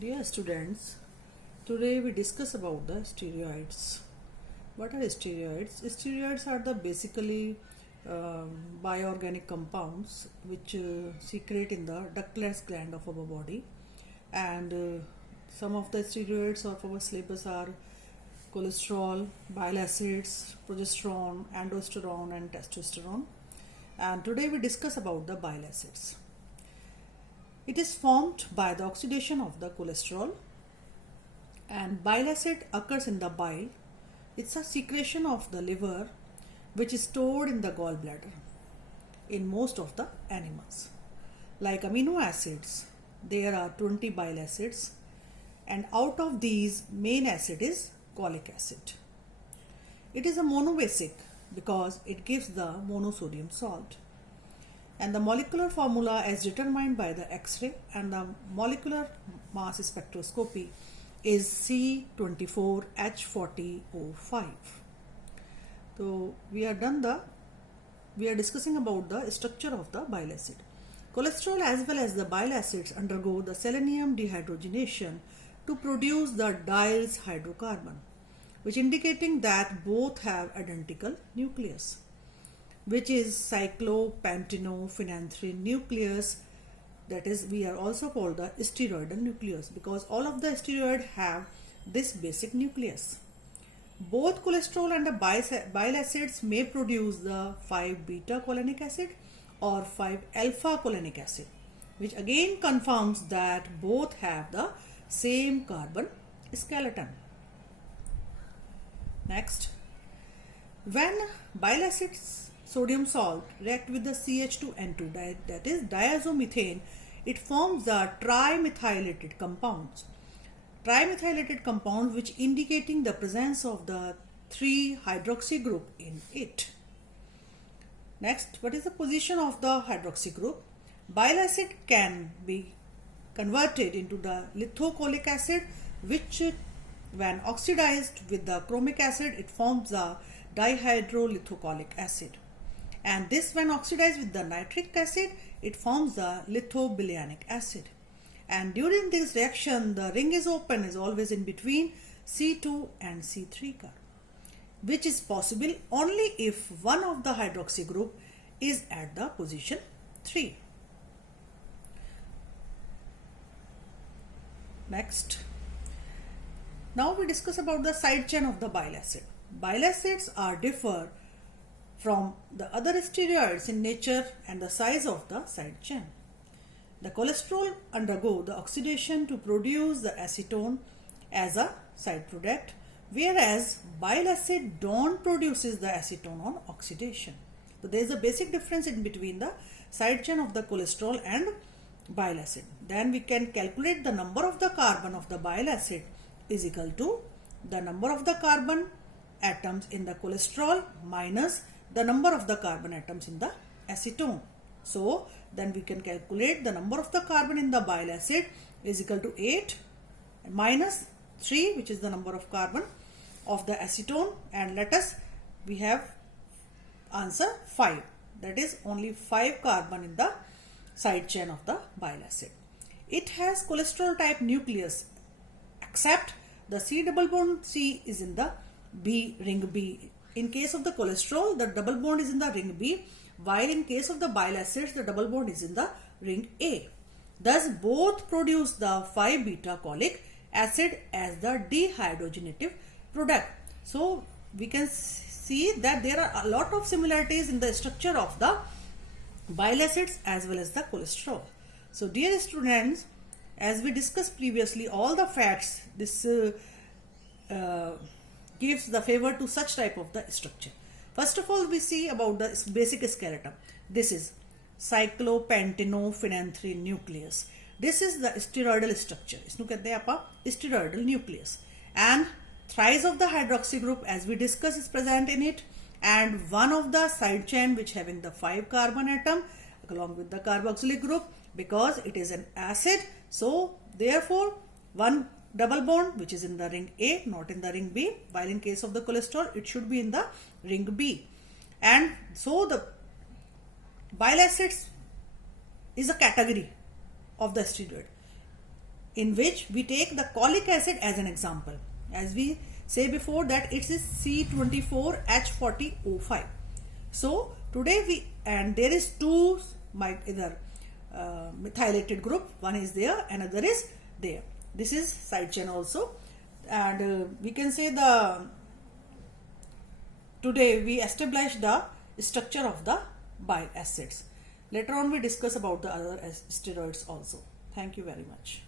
Dear students, today we discuss about the steroids. What are steroids? Steroids are the basically bioorganic compounds which secrete in the ductless gland of our body, and some of the steroids of our syllabus are cholesterol, bile acids, progesterone, aldosterone, and testosterone. And today we discuss about the bile acids. It is formed by the oxidation of the cholesterol, and bile acid occurs in the bile. It's a secretion of the liver which is stored in the gallbladder in most of the animals. Like amino acids, there are 20 bile acids, and out of these main acid is cholic acid. It is a monobasic because it gives the monosodium salt. And the molecular formula as determined by the X-ray and the molecular mass spectroscopy is C24H40O5. So we are discussing about the structure of the bile acid. Cholesterol as well as the bile acids undergo the selenium dehydrogenation to produce the diels hydrocarbon, which indicating that both have identical nucleus, which is cyclopentanophenothrin nucleus. That is, we are also called the steroidal nucleus because all of the steroid have this basic nucleus. Both cholesterol and the bile acids may produce the 5-beta cholic acid or 5-alpha cholic acid, which again confirms that both have the same carbon skeleton. Next, when bile acids sodium salt react with the CH2N2, that is diazomethane, it forms the trimethylated compounds. Trimethylated compound which indicating the presence of the 3-hydroxy group in it. Next, what is the position of the hydroxy group? Bile acid can be converted into the lithocholic acid, which when oxidized with the chromic acid, it forms the dihydrolithocholic acid. And this when oxidized with the nitric acid, it forms the lithobilianic acid. And during this reaction, the ring is open, is always in between C2 and C3 carbon, which is possible only if one of the hydroxy group is at the position 3. Next, now we discuss about the side chain of the bile acid. Bile acids are differ from the other steroids in nature and the size of the side chain. The cholesterol undergo the oxidation to produce the acetone as a side product, whereas bile acid don't produces the acetone on oxidation. So there is a basic difference in between the side chain of the cholesterol and bile acid. Then we can calculate the number of the carbon of the bile acid is equal to the number of the carbon atoms in the cholesterol minus the number of the carbon atoms in the acetone. So then we can calculate the number of the carbon in the bile acid is equal to 8 minus 3, which is the number of carbon of the acetone, and we have answer 5. That is only 5 carbon in the side chain of the bile acid. It has cholesterol type nucleus, except the C double bond C is in the ring B. In case of the cholesterol, the double bond is in the ring B, while in case of the bile acids, the double bond is in the ring A. Thus, both produce the 5-beta cholic acid as the dehydrogenative product. So, we can see that there are a lot of similarities in the structure of the bile acids as well as the cholesterol. So, dear students, as we discussed previously, all the fats, this gives the favor to such type of the structure. First of all, we see about the basic skeleton. This is cyclopentanophenothrin nucleus. This is the steroidal structure. इसनु कहते हैं आपा steroidal nucleus. And thrice of the hydroxy group, as we discussed, is present in it, and one of the side chain which having the 5 carbon atom along with the carboxylic group, because it is an acid. So therefore, one double bond which is in the ring A, not in the ring B, while in case of the cholesterol it should be in the ring B. And so the bile acids is a category of the steroid. in which we take the cholic acid as an example. As we say before that it is C24H40O5. So today there is two methylated group, one is there, another is there. This is side chain also, and we can say today we establish the structure of the bile acids. Later on we discuss about the other steroids also. Thank you very much.